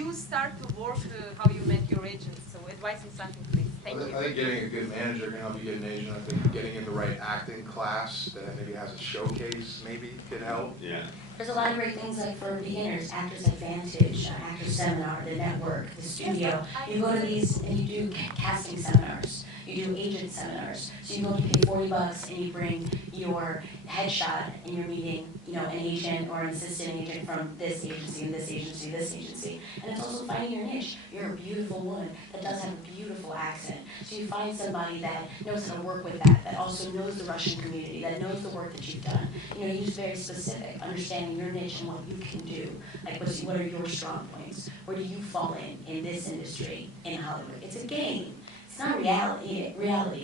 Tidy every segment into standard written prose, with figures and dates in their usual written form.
you start to work, how you met your agents? So advise me something, please. Thank you. I think getting a good manager can help you get an agent. I think getting in the right acting class that maybe has a showcase maybe could help. Yeah. There's a lot of great things like for beginners, Actors Advantage, Actors Seminar, the network, the studio. You go to these and you do casting seminars. You do agent seminars. So you go and you pay $40 and you bring your headshot and you're meeting, you know, an agent or an assistant agent from this agency and this agency, this agency. And it's also finding your niche. You're a beautiful woman that does have a beautiful accent. So you find somebody that knows how to work with that, that also knows the Russian community, that knows the work that you've done. You know, use very specific, understanding your niche and what you can do. Like what are your strong points? Where do you fall in this industry in Hollywood? It's a game. It's not reality,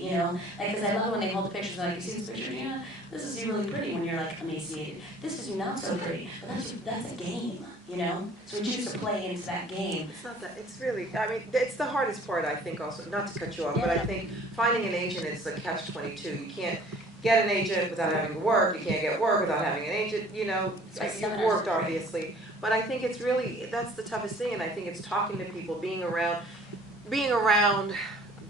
you know? Like, because I love when they hold the pictures, like, you see this picture, yeah, this is you really pretty when you're, like, emaciated. This is you not so pretty. But that's a game, you know? So we choose to play into that game. It's not that, it's really, I mean, it's the hardest part, I think, also, not to cut you off, but I think finding an agent is a catch-22. You can't get an agent without having to work. You can't get work without having an agent, you know? You've worked, obviously. But I think it's really, that's the toughest thing, and I think it's talking to people, being around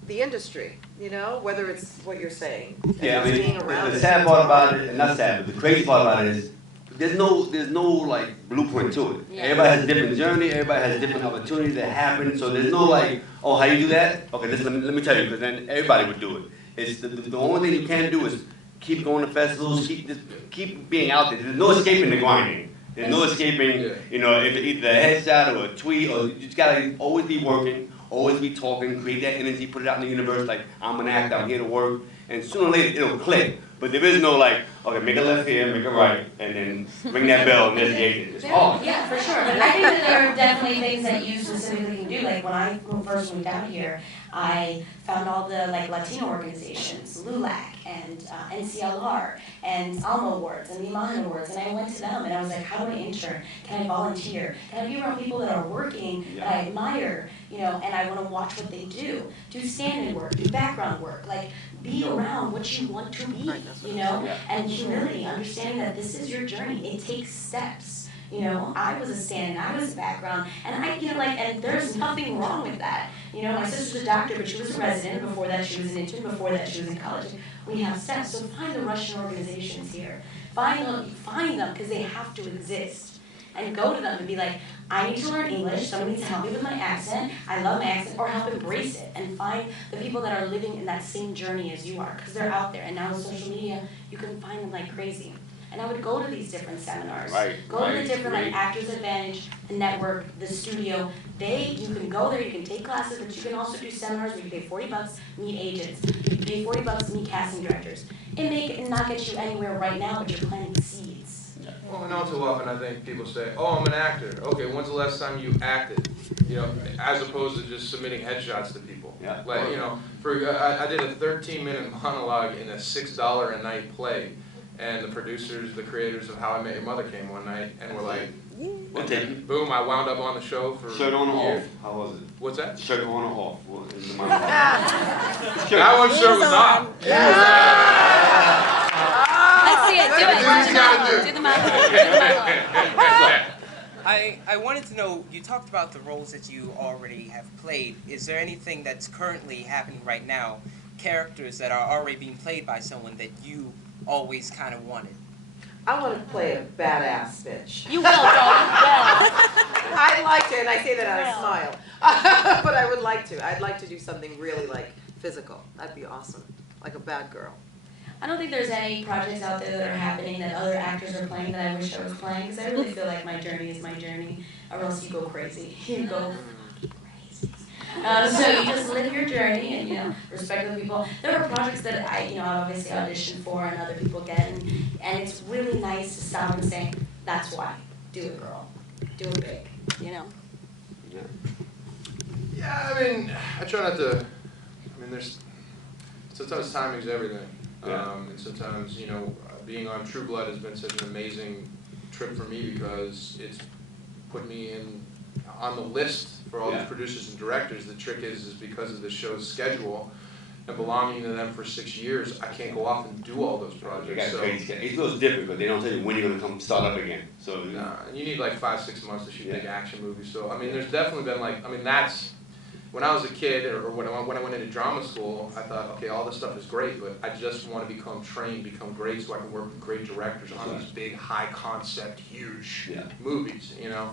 the industry, you know, whether it's what you're saying. Yeah, I mean, the sad part about it, and not sad, but the crazy part about it is there's no like blueprint to it. Yeah. Everybody has a different journey. Everybody has different opportunities that happen. So there's no like, oh, how you do that? Okay, let me tell you, because then everybody would do it. It's the only thing you can do is keep going to festivals, keep being out there. There's no escaping the grinding. There's no escaping, you know, either a headshot or a tweet, or you just gotta always be working. Always be talking, create that energy, put it out in the universe like, I'm an actor, I'm here to work, and sooner or later it'll click. But there is no like, okay, make a left here, make a right, and then ring that bell and there's the agent. It's hard. Yeah, for sure. But I think that there are definitely things that you specifically can do. Like when I first moved out here, I found all the like Latino organizations, LULAC and NCLR and Alma Awards and the Iman Awards, and I went to them and I was like, how do I intern? Can I volunteer? Can I be around people that are working that I admire, you know, and I want to watch what they do stand-in work, do background work, like be around what you want to be, you know, and humility, understanding that this is your journey. It takes steps. You know, I was a stand-in, I was a background, and I, you know, like, and there's nothing wrong with that. You know, my sister's a doctor, but she was a resident. Before that, she was an intern. Before that, she was in college. We have steps. So find the Russian organizations here. Find them, because they have to exist. And go to them and be like, I need to learn English. Somebody needs to help me with my accent. I love my accent, or help embrace it. And find the people that are living in that same journey as you are, because they're out there. And now with social media, you can find them like crazy. And I would go to these different seminars. Go to the different like Actors Advantage, the network, the studio. You can go there, you can take classes, but you can also do seminars where you pay $40, meet agents. You pay $40, meet casting directors. It may not get you anywhere right now, but you're planting seeds. Well, and all too often I think people say, oh, I'm an actor. Okay, when's the last time you acted? You know, as opposed to just submitting headshots to people. Yeah. Like, you know, I did a 13-minute monologue in a $6 a night play. And the producers, the creators of How I Met Your Mother came one night and were like, boom, I wound up on the show for Shirt on or years. off? How was it? What's that? Shirt on or off? What is the That one shirt was on. Let's see it. Do the monologue. I wanted to know, you talked about the roles that you already have played. Is there anything that's currently happening right now, characters that are already being played by someone that you always kind of wanted? I want to play a badass bitch. You will, darling. Well. I'd like to, and I say that and I smile. But I would like to. I'd like to do something really like physical. That'd be awesome. Like a bad girl. I don't think there's any projects out there that are happening that other actors are playing that I wish I was playing, because I really feel like my journey is my journey, or else you go crazy. You go fucking crazy. So you just live your journey and, you know, respect the people. There are projects that I, you know, I obviously auditioned for and other people get, and it's really nice to stop and say, that's why. Do it, girl. Do it big, you know? Yeah, I mean, I try not to, I mean, sometimes timing's everything. And sometimes, you know, being on True Blood has been such an amazing trip for me because it's put me on the list for all these producers and directors. The trick is because of the show's schedule, and belonging to them for 6 years, I can't go off and do all those You projects, got so. crazy. HBO's different, but they don't tell you when you're gonna come start up again, so. Nah, and you need like 5-6 months to shoot big Yeah. action movies, so, I mean, there's definitely been like, I mean, that's, when I was a kid, or when I went into drama school, I thought, okay, all this stuff is great, but I just want to become trained, become great, so I can work with great directors on these big, high concept, huge Yeah. movies, you know?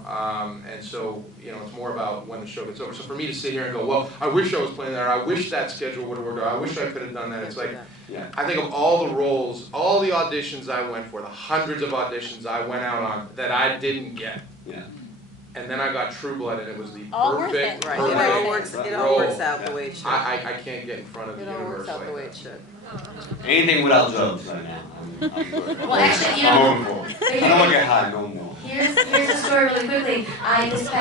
And so, you know, it's more about when the show gets over. So for me to sit here and go, well, I wish I was playing there, I wish that schedule would have worked, or I wish I could have done that, it's like, Yeah. I think of all the roles, all the auditions I went for, the hundreds of auditions I went out on that I didn't get. Yeah. And then I got True Blood, and it was the All worth perfect, it. Right, perfect it all works, it all role. works out the way it should. I can't get in front of the It all universe works out like the way that. it should. Anything without drugs right now. I'm good. Well, actually, you I'm know, over for it. I don't wanna get high no more. here's a story really quickly. I this past